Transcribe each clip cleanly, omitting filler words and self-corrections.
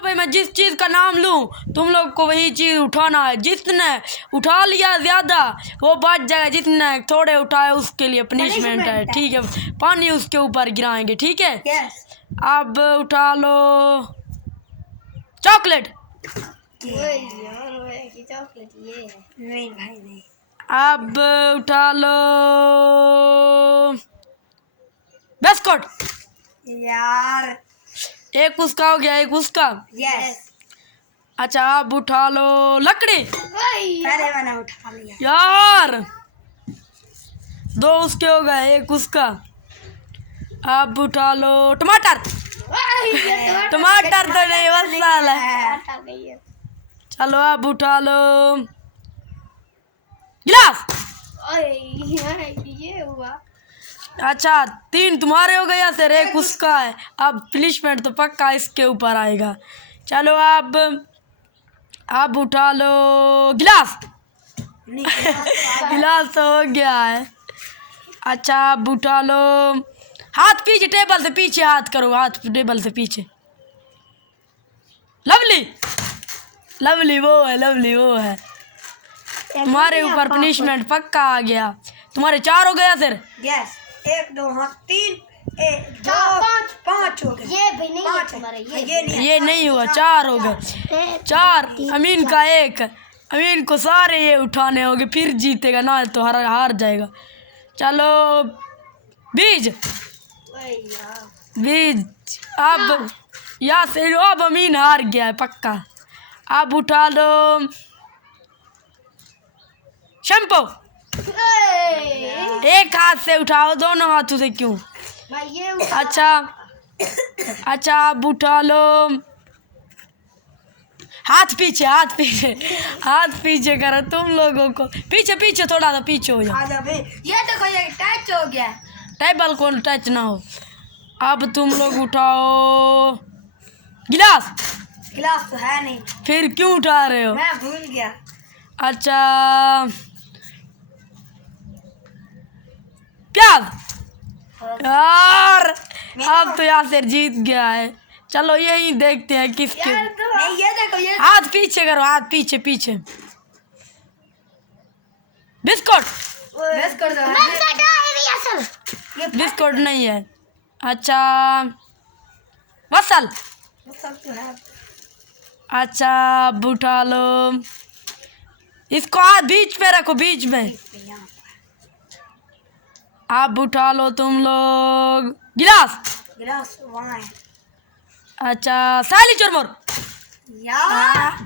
भाई मैं जिस चीज़ का नाम लूँ तुम लोग को वही चीज़ उठाना है। जिसने उठा लिया ज़्यादा वो बच जाएगा, जितने थोड़े उठाए उसके लिए पनिशमेंट है। ठीक है, पानी उसके ऊपर गिराएंगे। ठीक है, अब उठा लो चॉकलेट। चॉकलेट ये है। नहीं भाई नहीं। अब उठा लो बिस्कुट। यार एक उसका हो गया, एक उसका। यस। अच्छा अब उठा लो लकड़ी। अरे मैंने उठा लिया यार, दो उसके हो गए, एक उसका। अब उठा लो टमाटर। टमाटर तो नहीं, मसाला है। चलो अब उठा लो गिलास। ये हुआ। अच्छा 3 तुम्हारे हो गया सर, एक उसका है। अब पनिशमेंट तो पक्का इसके ऊपर आएगा। चलो अब उठा लो गिलास। गिलास तो हो गया है। अच्छा अब उठा लो हाथ पीछे, टेबल से पीछे हाथ करो, हाथ टेबल से पीछे। लवली, लवली वो है, लवली वो है। तुम्हारे ऊपर पनिशमेंट पक्का आ गया। तुम्हारे 4 हो गया सर। यस। 1 2 3 1 2 5 हो गए। ये भी नहीं है तुम्हारे, ये नहीं हुआ, 4 हो गए। 4 अमीन का 1। अमीन को सारे ये उठाने होंगे, फिर जीतेगा, ना तो हार जाएगा। चलो बीज। बीज अब या से अब अमीन हार गया है पक्का। अब उठा लो शैम्पू। एक हाथ से उठाओ, दोनों हाथों से क्यों? अच्छा अब उठा लो हाथ पीछे, हाथ पीछे, हाथ पीछे करो तुम लोगों को। पीछे पीछे, थोड़ा सा पीछे हो जाओ। ये देखो ये टच हो गया। टेबल को टच ना हो। अब तुम लोग उठाओ गिलास। गिलास तो है नहीं, फिर क्यों उठा रहे हो? मैं भूल गया। अच्छा प्याज। यार अब तो यासिर जीत गया है। चलो यही देखते हैं किसके। नहीं ये देखो ये। हाथ पीछे करो, हाथ पीछे पीछे। बिस्कुट। बिस्कुट तो है। बिस्कुट नहीं है। अच्छा मसल। तो है। अच्छा अब उठा लो इसको, हाथ बीच पे रखो, बीच में। अब उठा लो तुम लोग गिलास। गिलास वहाँ है। अच्छा साली चुरमुर। यार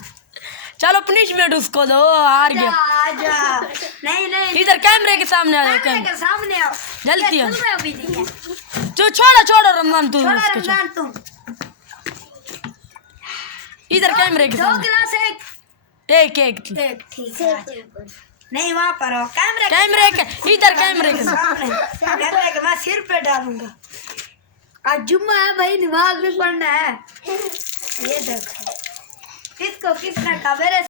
चलो पनिशमेंट उसको दो, हार गया। आजा। नहीं नहीं इधर कैमरे के सामने आ जाओ। कैमरे के सामने आओ। जल्दी आओ। ये अभी नहीं है। जो छोड़ो रमजान, तू छोड़ो उसको छोड़। रमजान तुम। इधर कैमरे के दो सामने गिलास एक ठीक है। नहीं वहाँ पर हो कैमरे के इधर, कैमरे के सामने। कैमरे के मैं सिर पे डालूंगा। आज जुम्मा है भाई, नमाज भी पढ़ना है। ये देखो किसको किसने कहा मेरे